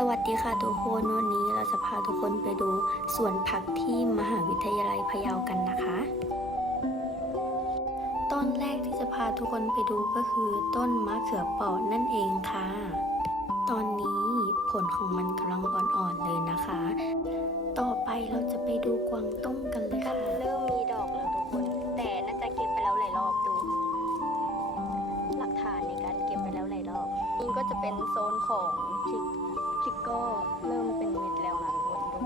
สวัสดีค่ะทุกคนวันนี้เราจะพาทุกคนไปดูสวนผักที่มหาวิทยาลัยพะเยากันนะคะ ต้นแรกที่จะพาทุกคนไปดูก็คือต้นมะเขือเปอนั่นเองค่ะ ตอนนี้ผลของมันกำลังอ่อนๆเลยนะคะ ต่อไปเราจะไปดูกวางตุ้งกันเลยค่ะเริ่มมีดอกแล้วทุกคน แต่น่าจะเก็บไปแล้วหลายรอบดู หลักฐานในการเก็บไปแล้วหลายรอบนี่ก็จะเป็นโซนของพริก พริกก็เริ่มเป็นเม็ดแล้วนะทุกคนดู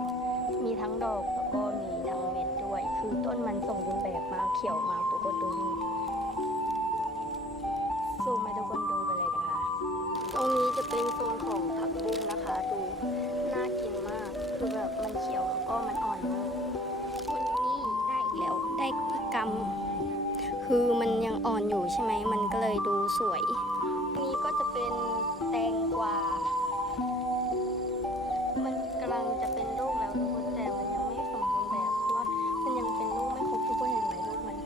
มีทั้งดอกแล้วก็มีทั้งเม็ดด้วย คือต้นมันสมบูรณ์แบบมากเขียวมากทุกคนดูนี่ซูมให้ทุกคนดูไปเลยนะคะ ตรงนี้จะเป็นโซนของผักบุ้งนะคะ ดูน่ากินมาก คือแบบมันเขียวแล้วก็มันอ่อนมากวันนี้ได้อีกแล้วได้กำคือมันยังอ่อนอยู่ใช่ไหมมัน มันกำลังจะเป็นลูกแล้วทุกคนแต่มันยังไม่สมบูรณ์แบบเพราะว่ามันยังเป็นลูกไม่ครบทุกคนเห็นไหมลูกมัน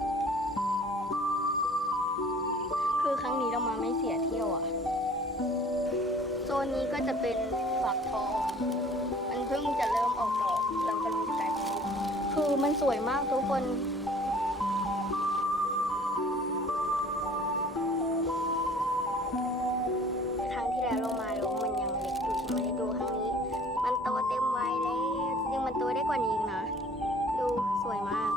คือครั้งนี้เรามาไม่เสียเที่ยวอะโซนนี้ก็จะเป็นฝักทอง มันเพิ่งจะเริ่มออกดอกเรากำลังจะกลายเป็นลูกคือมันสวยมากทุกคน มันโตเต็มวัยแล้วได้กว่านี้อีกนะ ดูสวยมาก